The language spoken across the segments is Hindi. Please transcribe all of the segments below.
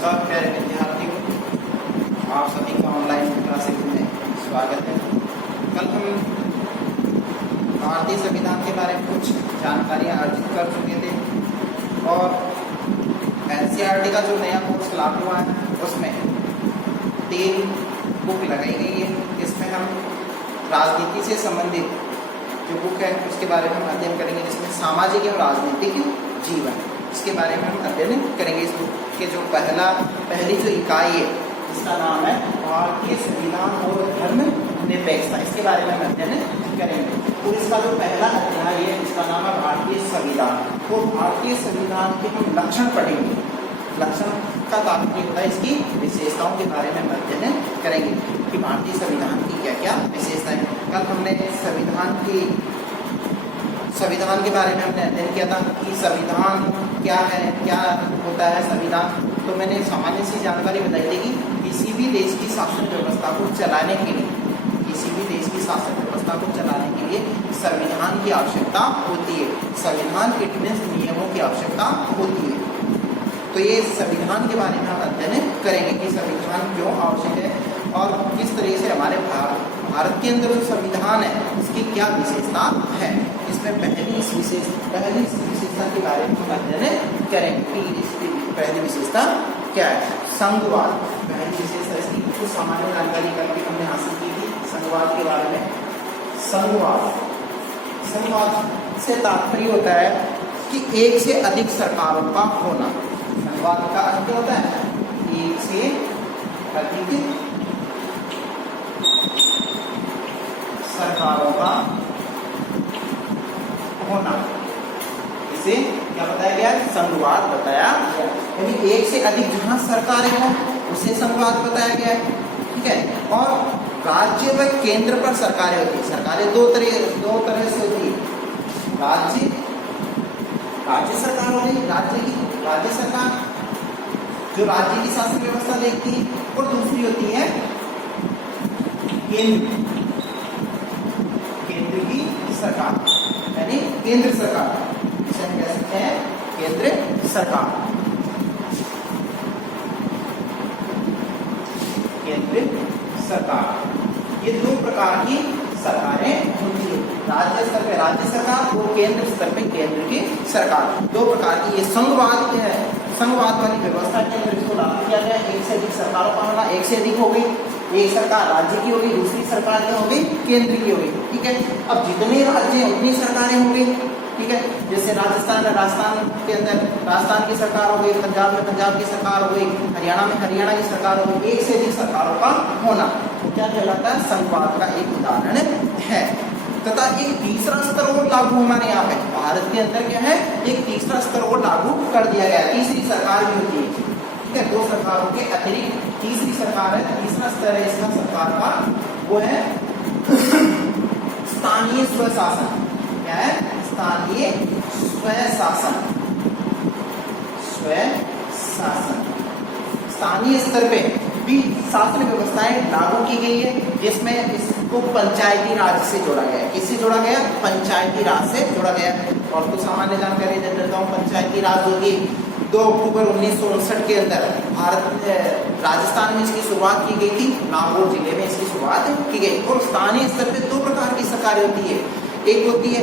नमस्कार प्यारे विद्यार्थियों, आप सभी का ऑनलाइन क्लासेज में स्वागत है। कल हम भारतीय संविधान के बारे में कुछ जानकारियां अर्जित कर चुके थे और एनसीईआरटी का जो नया कोर्स लागू हुआ है उसमें 3 बुक लगाई गई है। इसमें हम राजनीति से संबंधित जो बुक है उसके बारे में हम अध्ययन करेंगे, जिसमें सामाजिक एवं राजनीतिक जीवन इसके बारे में हम अध्ययन करेंगे। इस बुक के जो पहली जो इकाई है इसका नाम है भारतीय संविधान और धर्म निरपेक्षता, इसके बारे में हम अध्ययन करेंगे। और इसका जो पहला अध्याय है इसका नाम है भारतीय संविधान। तो भारतीय संविधान के हम लक्षण पढ़ेंगे। लक्षण का तात्पर्य होता है इसकी विशेषताओं के बारे में हम अध्ययन करेंगे कि भारतीय संविधान की क्या क्या विशेषताएं। कल हमने संविधान के बारे में हमने अध्ययन किया था कि संविधान क्या है, क्या होता है संविधान। तो मैंने सामान्य सी जानकारी बताई थी कि किसी भी देश की शासन व्यवस्था को चलाने के लिए संविधान की आवश्यकता होती है। संविधान के नियमों की आवश्यकता होती है। तो ये संविधान के बारे में हम अध्ययन करेंगे कि संविधान क्यों आवश्यक है और किस तरह से हमारे भारत के अंदर जो संविधान है इसकी क्या विशेषता है। इसमें पहली विशेषता के बारे में हम अध्ययन करेंगे कि इसकी पहली विशेषता क्या है। संघवाद पहली विशेषता इसकी कुछ सामान्य जानकारी करके हमने हासिल की थी संघवाद के बारे में। संघवाद से तात्पर्य होता है कि एक से अधिक सरकारों का होना। संघवाद का अर्थ क्या होता है? एक से अधिक सरकारों का होना, इसे क्या बताया गया? संघवाद बताया गया। यानी एक से अधिक जहां सरकारें हों उसे संघवाद बताया गया है। ठीक है। और राज्य व केंद्र पर सरकारें होती है। सरकारें दो तरह से होती है। राज्य सरकार हो गई, राज्य सरकार जो राज्य की शासन व्यवस्था देखती है, और दूसरी होती है केंद्र की सरकार, यानी केंद्र सरकार, इसे हम कह सकते हैं केंद्र सरकार। केंद्र सरकार, ये 2 प्रकार की सरकारें होती है। राज्य स्तर पे राज्य सरकार और केंद्र स्तर पे केंद्र की सरकार, 2 प्रकार की। ये संघवाद वाली व्यवस्था के अंदर इसको लागू किया गया। एक से अधिक सरकारों का होना, एक से अधिक हो गई, एक सरकार राज्य की होगी, दूसरी सरकार क्या होगी? केंद्र की होगी। ठीक है। अब जितने राज्य हैं उतनी सरकारें होंगी। ठीक है। जैसे राजस्थान के अंदर राजस्थान की सरकार हो गई, पंजाब में पंजाब की सरकार हो गई, हरियाणा में हरियाणा की सरकार हो गई। एक से अधिक सरकारों का होना तो क्या कहलाता है? संघवाद का एक उदाहरण है। तथा एक तीसरा स्तर और लागू हमारे यहाँ पे भारत के अंदर क्या है? एक तीसरा स्तर और लागू कर दिया गया है। तीसरी सरकार भी होती है। ठीक है। 2 सरकारों के अतिरिक्त तीसरी सरकार है। तीसरा स्तर है इसका सरकार का, वो है स्थानीय स्वशासन। क्या है? स्थानीय स्वशासन। स्थानीय स्तर पे भी शासन व्यवस्थाएं लागू की गई है, जिसमें इसको पंचायती राज से जोड़ा गया है। किससे जोड़ा गया? पंचायती राज से जोड़ा गया। और कुछ सामान्य जानकारी दे देता हूँ। पंचायती राज होगी 2 अक्टूबर 1959 के अंदर राजस्थान में इसकी शुरुआत की गई थी। नागौर जिले में इसकी शुरुआत की गई। और स्थानीय स्तर पे 2 प्रकार की सरकारें होती है। एक होती है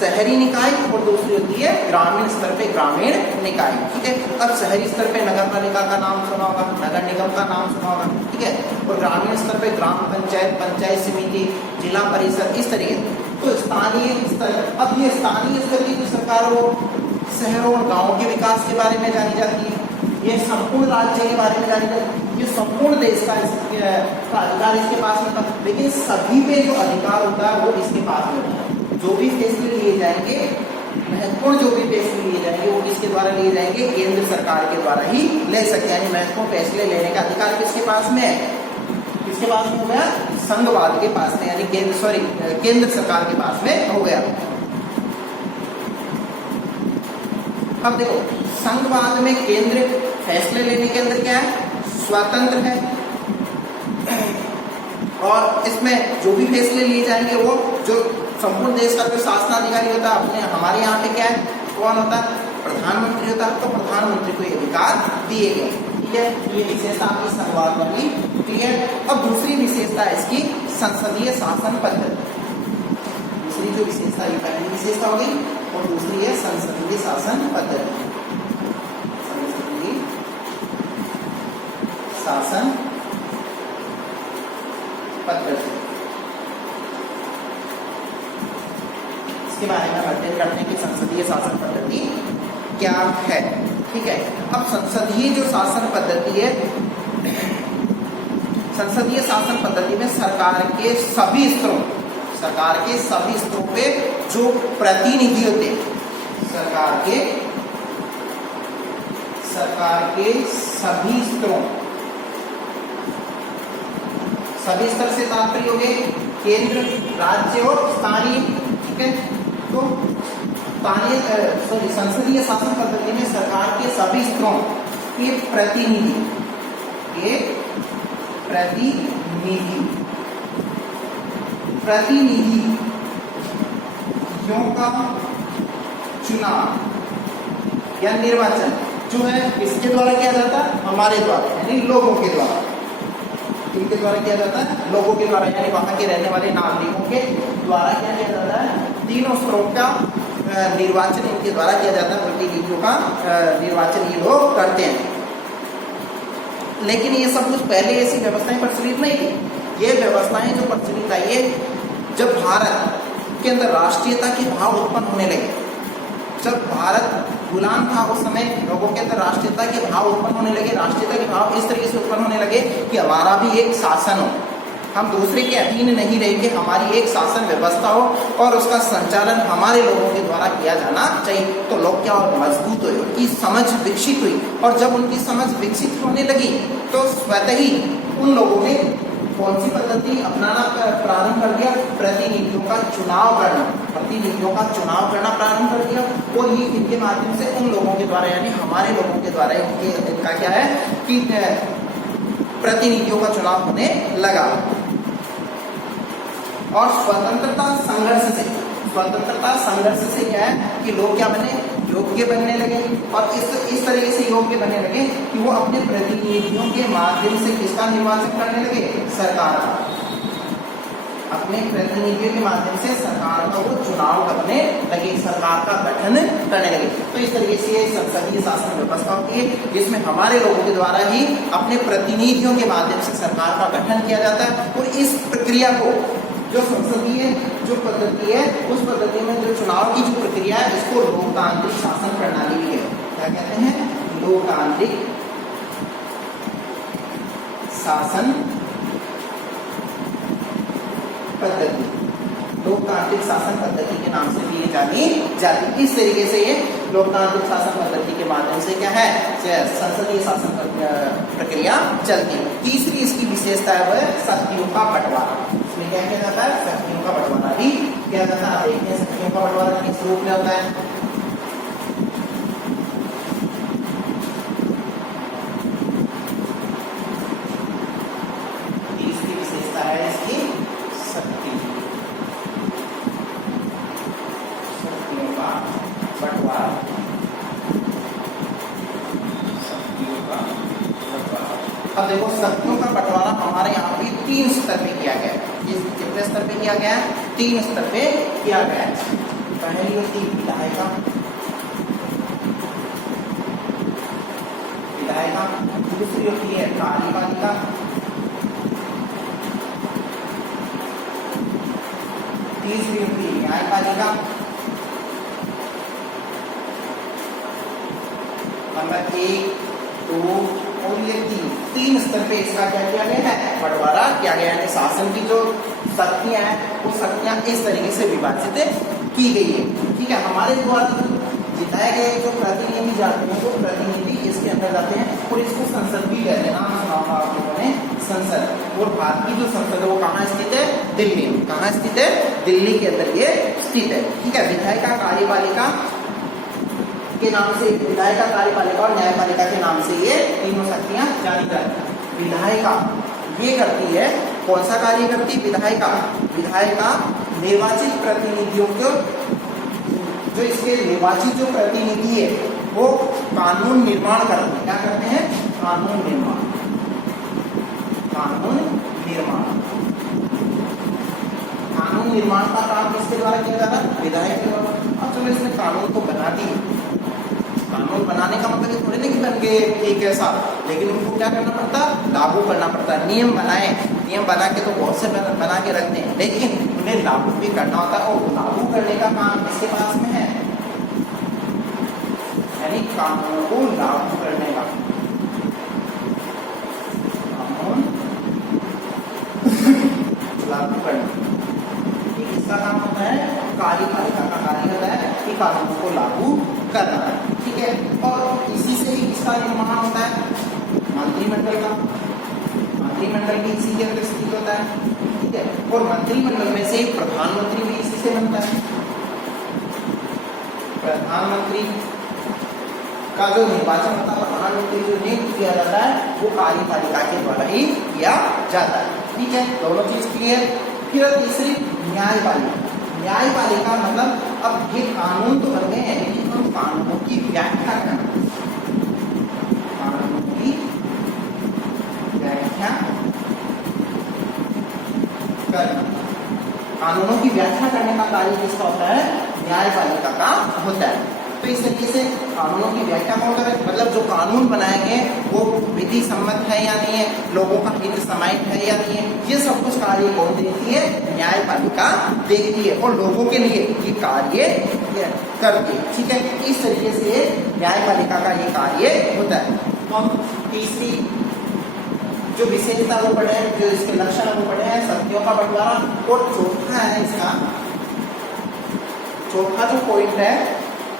शहरी निकाय और दूसरी होती है ग्रामीण स्तर पे ग्रामीण निकाय। ठीक है। अब शहरी स्तर पे नगर पालिका का नाम सुना होगा, नगर निगम का नाम सुना होगा। ठीक है। और ग्रामीण स्तर पे ग्राम पंचायत, पंचायत समिति, जिला परिषद, इस तरीके। तो स्थानीय स्तर, अब ये स्थानीय स्तर की जो सरकार हो शहरों और गाँवों के विकास के बारे में जानी जाती है। ये संपूर्ण राज्य के बारे में जानी जाती है। ये संपूर्ण देश का अधिकार इसके पास में था। लेकिन सभी पे जो अधिकार होता है वो इसके पास में होता है। जो भी फैसले लिए जाएंगे, महत्वपूर्ण जो भी फैसले लिए जाएंगे वो किसके द्वारा लिए जाएंगे? केंद्र सरकार के द्वारा ही ले सकते हैं। यानी महत्वपूर्ण फैसले लेने का अधिकार किसके पास में है? किसके पास में हो गया? संघवाद के पास में, यानी केंद्र सरकार के पास में हो गया। अब देखो, संघवाद में केंद्र फैसले लेने के अंदर क्या है? स्वतंत्र है। और इसमें जो भी फैसले लिए जाएंगे वो जो संपूर्ण देश का जो शासनाधिकारी होता है, अपने हमारे यहाँ पे क्या है? कौन होता है? प्रधानमंत्री होता है। तो प्रधानमंत्री को ये अधिकार दिए गए। ठीक है, ये विशेषता आपकी संघवाद वाली क्लियर। अब दूसरी विशेषता है इसकी संसदीय शासन पद्धति। दूसरी जो विशेषता, ये पहली विशेषता हो गई और दूसरी है संसदीय शासन पद्धति। संसदीय शासन पद्धति, इसके बारे में अध्ययन करते हैं कि संसदीय शासन पद्धति क्या है। ठीक है, अब संसदीय जो शासन पद्धति है, संसदीय शासन पद्धति में सरकार के सभी स्तरों पे जो प्रतिनिधि होते हैं, सरकार के सभी स्तर से तात्पर्य हो गए केंद्र, राज्य और स्थानीय। ठीक है, तो संसदीय शासन पद्धति में सरकार के सभी स्तरों के प्रतिनिधियों का चुनाव या निर्वाचन जो है किसके द्वारा किया जाता है? हमारे द्वारा, यानी लोगों के द्वारा। किनके द्वारा किया जाता है? लोगों के द्वारा, यानी वहां के रहने वाले नागरिकों के द्वारा क्या किया जाता है? तीनों स्तरों का निर्वाचन इनके द्वारा किया जाता है, प्रतिनिधियों का निर्वाचन ये लोग करते हैं। लेकिन ये सब कुछ पहले ऐसी व्यवस्थाएं प्रचलित नहीं थी। ये व्यवस्थाएं जो प्रचलित आई है जब भारत के अंदर राष्ट्रीयता के भाव उत्पन्न होने लगे, जब भारत गुलाम था उस समय लोगों के अंदर राष्ट्रीयता के भाव उत्पन्न होने लगे। राष्ट्रीयता के भाव इस तरीके से उत्पन्न होने लगे कि हमारा भी एक शासन हो, हम दूसरे के अधीन नहीं रहेंगे, हमारी एक शासन व्यवस्था हो और उसका संचालन हमारे लोगों के द्वारा किया जाना चाहिए। तो लोग क्या और मजबूत हुए, उनकी समझ विकसित हुई, और जब उनकी समझ विकसित होने लगी तो स्वतः ही उन लोगों ने कौन सी पद्धति अपनाना प्रारंभ कर दिया? प्रतिनिधियों का चुनाव करना प्रारंभ कर दिया। और ये इनके माध्यम से उन लोगों के द्वारा, यानी हमारे लोगों के द्वारा इनका क्या है कि प्रतिनिधियों का चुनाव होने लगा। और स्वतंत्रता संघर्ष से क्या है कि लोग क्या बने? योग्य बनने लगे, और इस तरीके से योग्य बनने लगे कि वो अपने प्रतिनिधियों के माध्यम से किसका निर्वाचन करने लगे? सरकार का। अपने प्रतिनिधियों के माध्यम से सरकार का वो चुनाव करने लगे, सरकार का गठन करने लगे। तो इस तरीके से संसदीय शासन व्यवस्था होती है जिसमें हमारे लोगों के द्वारा ही अपने प्रतिनिधियों के माध्यम से सरकार का गठन किया जाता है। और इस प्रक्रिया को, जो संसदीय जो पद्धति है, उस पद्धति में जो चुनाव की जो प्रक्रिया है, इसको लोकतांत्रिक शासन प्रणाली भी है। क्या कहते हैं? लोकतांत्रिक शासन पद्धति, लोकतांत्रिक शासन पद्धति के नाम से भी जानी जाती है। इस तरीके से ये लोकतांत्रिक शासन पद्धति के माध्यम से क्या है, संसदीय शासन प्रक्रिया चलती है। तीसरी इसकी विशेषता है वह शक्तियों का बंटवारा। इसमें क्या किया जाता है? शक्तियों का बंटवारा भी किया जाता है। देखिए शक्तियों का बंटवारा किस रूप में होता है? तीसरी विशेषता है इसकी शक्तियों का बंटवारा। अब देखो शक्तियों का बंटवारा हमारे यहाँ भी 3 स्तर पे किया गया है। कितने स्तर पे किया गया है? 3 स्तर पे किया गया है। पहली होती है विधायिका, दूसरी होती है कार्यपालिका, तीसरी होती है न्यायपालिका। नंबर 1, 2 और ये 3 स्तर पे इसका क्या किया गया है? बंटवारा किया गया है। शासन की जो शक्तियां हैं वो शक्तियां इस तरीके से विभाजित की गई है। ठीक है, हमारे द्वारा जिताए गए जो प्रतिनिधि जाते हैं, वो प्रतिनिधि इसके अंदर जाते हैं और इसको संसद भी कहते हैं। नाम सुना होगा आप लोगों ने, संसद। और भारत की जो संसद है वो कहाँ स्थित है? दिल्ली में। कहाँ स्थित है? दिल्ली के अंदर ये स्थित है। ठीक है, विधायिका, कार्यपालिका के नाम से, विधायिका, कार्यपालिका और न्यायपालिका के नाम से ये तीनों शक्तियां जानी जाती है। विधायिका ये करती है, कौन सा कार्य करती है? विधायिका निर्वाचित प्रतिनिधियों को, जो इसके निर्वाचित जो प्रतिनिधि है वो कानून निर्माण करते हैं। क्या करते हैं? कानून निर्माण, कानून निर्माण, कानून निर्माण का काम किसके द्वारा किया जा रहा है? विधायक के द्वारा। अब चलो इसने कानून तो बना दी, कानून बनाने का मतलब ये थोड़ी ना कि बन गए ठीक है साहब, लेकिन उनको क्या करना पड़ता है? लागू करना पड़ता है। नियम बनाए, नियम बना के तो बहुत से बना के रखते हैं, लेकिन उन्हें लागू भी करना होता है, और लागू करने का काम किसके पास में है? यानी कानून को लागू करने का, कानून लागू करना, इसका काम होता है। कार्यपालिका का कार्य होता है कि कानून को लागू करना है, ठीक है। और इसी से ही किसका निर्माण होता है? मंत्रिमंडल का, मंत्रिमंडल भी इसी के अंदर स्थित होता है, ठीक है। और मंत्रिमंडल में से प्रधानमंत्री भी इसी से बनता है। प्रधानमंत्री का जो निर्वाचन होता है, प्रधानमंत्री जो नियुक्त किया जाता है, वो कार्यपालिका के द्वारा ही किया जाता है, ठीक है। दोनों चीज क्लियर। फिर तीसरी न्यायपालिका, न्यायपालिका मतलब अब ये कानून तो बन गए हैं, लेकिन हम कानूनों की व्याख्या करना, कानूनों की व्याख्या करना, कानूनों की व्याख्या करने का कार्य किसका होता है? न्यायपालिका का होता है। तो इस तरीके से कानूनों की व्याख्या कौन करे? मतलब जो कानून बनाए गए वो विधि सम्मत है या नहीं है, लोगों का हित समाहित है या नहीं है, ये सब कुछ कार्य कौन देखती है? न्यायपालिका देखती है, और लोगों के लिए ये कार्य करती है, ठीक है। इस तरीके से न्यायपालिका का ये कार्य होता है। तो हम तीसरी जो विशेषता वो पढ़े हैं, जो इसके लक्षण वो पढ़े हैं, शक्तियों का बंटवारा। और चौथा है इसका, चौथा जो पॉइंट है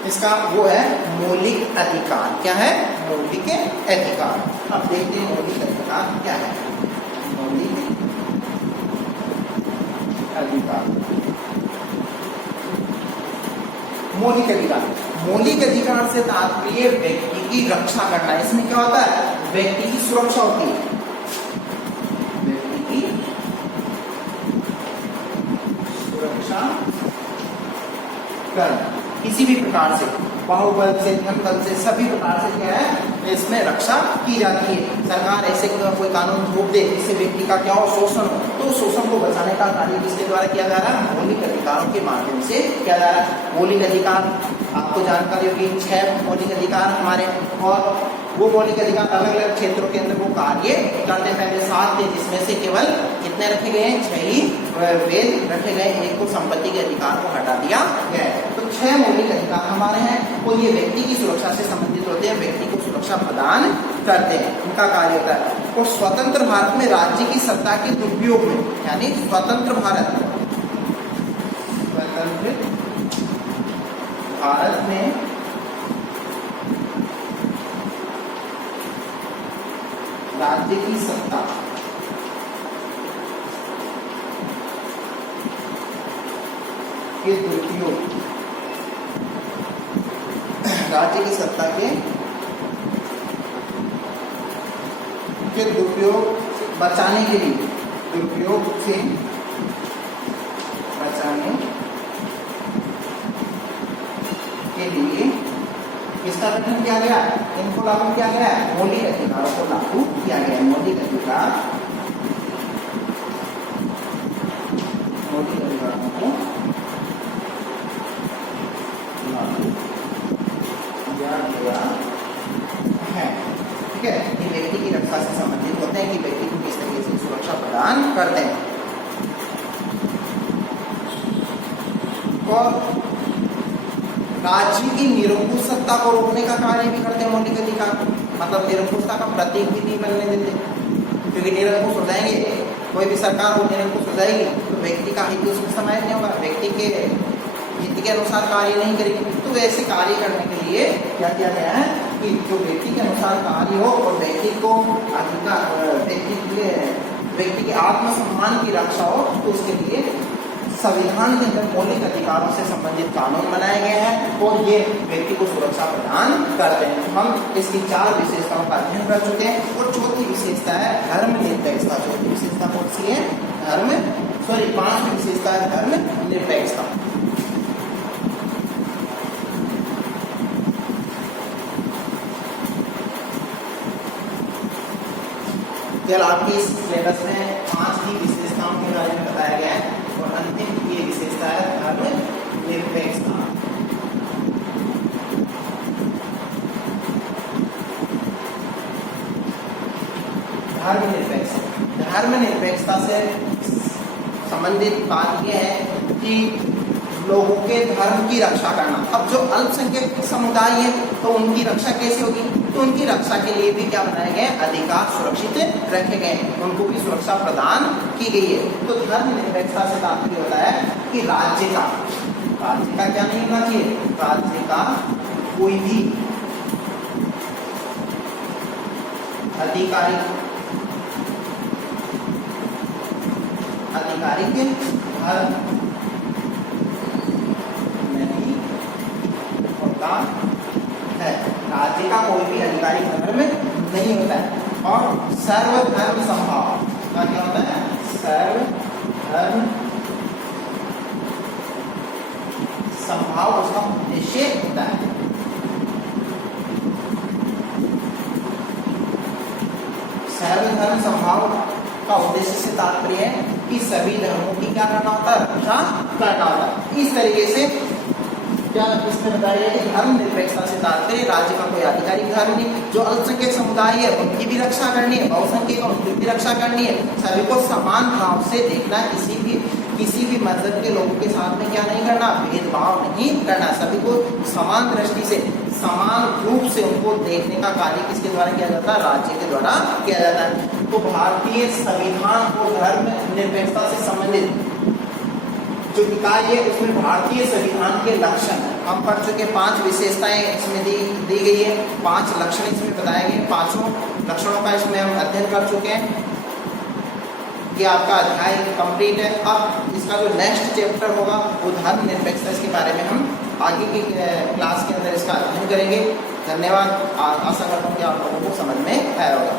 इसका वो है मौलिक अधिकार। क्या है? मौलिक अधिकार। अब देखते हैं मौलिक अधिकार क्या है। मौलिक अधिकार, मौलिक अधिकार, मौलिक अधिकार से तात्पर्य व्यक्ति की रक्षा करना। इसमें क्या होता है? व्यक्ति की सुरक्षा होती है, व्यक्ति की सुरक्षा करना किसी भी प्रकार से, बाहुबल से, धनबल से, सभी प्रकार से क्या है इसमें रक्षा की जाती है। सरकार ऐसे कोई कानून थोप दे जिससे व्यक्ति का क्या हो? शोषण हो, तो शोषण को बचाने का कार्य किसके द्वारा किया जा रहा है? मौलिक अधिकारों के माध्यम से किया जा रहा है। मौलिक अधिकार आपको जानकारी होगी, 6 मौलिक अधिकार हमारे, और वो मौलिक अधिकार अलग अलग क्षेत्रों के अंदर वो कार्य करते हैं। पहले 7 थे, जिसमें से केवल कितने रखे गए हैं? 6 ही वेद रखे गए, एक को संपत्ति के अधिकार को हटा दिया गया है। तो 6 मौलिक अधिकार हमारे हैं, और ये व्यक्ति की सुरक्षा से संबंधित होते हैं, व्यक्ति को सुरक्षा प्रदान करते हैं, उनका कार्य होता है। और स्वतंत्र भारत में राज्य की सत्ता के दुरुपयोग में, यानी स्वतंत्र भारत, स्वतंत्र भारत में राज्य की सत्ता के दुरुपयोग, राज्य की सत्ता के दुरुपयोग बचाने के लिए, दुरुपयोग से बचाने के लिए किसका गठन किया गया? इनको लागू किया गया है, मौलिक अधिकारों को लागू किया गया है। मौलिक अधिकार, मौलिक अधिकारों को लागू किया गया है, ठीक है। ये व्यक्ति की रक्षा से संबंधित होते हैं कि व्यक्ति को किस तरीके से सुरक्षा प्रदान करते हैं। और राज्य की निरंकुश सत्ता को रोकने का कार्य भी करते हैं मौलिक अधिकार, मतलब निरंकुशता का प्रतीक भी नहीं बनने देते, क्योंकि निरंकुश हो जाएंगे, कोई भी सरकार हो निरंकुश हो जाएगी तो व्यक्ति का हित उसमें समाहित नहीं होगा, व्यक्ति के हित के अनुसार कार्य नहीं करेगी। तो वैसे कार्य करने के लिए क्या किया गया है कि जो व्यक्ति के अनुसार कार्य हो और व्यक्ति को अधिकार, व्यक्ति के आत्मसम्मान की रक्षा हो, तो उसके लिए संविधान के अंदर मौलिक अधिकारों से संबंधित कानून बनाए गए हैं, और ये व्यक्ति को सुरक्षा प्रदान करते हैं। हम इसकी 4 विशेषताओं का अध्ययन कर चुके हैं। और चौथी विशेषता है धर्मनिरपेक्षता। चौथी विशेषता कौन सी है? 5वीं विशेषता है धर्मनिरपेक्षता। केवल आपकी इस सिलेबस में 5 की विशेषताओं के बारे में बताया गया है और अंतिम ये विशेषता है धर्मनिरपेक्षता। धर्मनिरपेक्षता से संबंधित बात यह है कि लोगों के धर्म की रक्षा करना। अब जो अल्पसंख्यक समुदाय है तो उनकी रक्षा कैसे होगी, तो उनकी रक्षा के लिए भी क्या बनाए गए, अधिकार सुरक्षित रखे गए हैं, उनको भी सुरक्षा प्रदान की गई है। तो धर्मनिरपेक्षता से तात्पर्य होता है कि राज्य का क्या नहीं होना चाहिए, राज्य का कोई भी अधिकारिक धर्म नहीं होता है, राज्य का कोई भी आधिकारिक धर्म नहीं होता है। और सर्वधर्म समभाव का क्या होता है, सर्वधर्म समभाव उसका उद्देश्य होता है। सर्वधर्म समभाव का उद्देश्य से तात्पर्य है कि सभी धर्मों की क्या करना होता है, रक्षा करना होता है। इस तरीके से क्या इसमें बताया है कि धर्मनिरपेक्षता से तात्पर्य राज्य का कोई आधिकारिक धर्म नहीं, जो अल्पसंख्यक समुदाय है उनकी भी रक्षा करनी है, बहुसंख्यक उनकी भी रक्षा करनी है, सभी को समान भाव से देखना, किसी भी मजहब के लोगों के साथ में क्या नहीं करना, भेदभाव नहीं करना, सभी को समान दृष्टि से समान रूप से उनको देखने का कार्य किसके द्वारा किया जाता है, राज्य के द्वारा किया जाता है। तो भारतीय संविधान को धर्म निरपेक्षता से संबंधित जो इकाई है उसमें भारतीय संविधान के लक्षण हम पढ़ चुके, 5 विशेषताएं इसमें दी गई है, 5 लक्षण इसमें बताए गए, 5 लक्षणों का इसमें हम अध्ययन कर चुके हैं। ये आपका अध्याय कंप्लीट है। अब इसका जो नेक्स्ट चैप्टर होगा वो धर्मनिरपेक्षता, इसके बारे में हम आगे की क्लास के अंदर इसका अध्ययन करेंगे। धन्यवाद। आशा करता हूँ कि आप लोगों को समझ में आया होगा।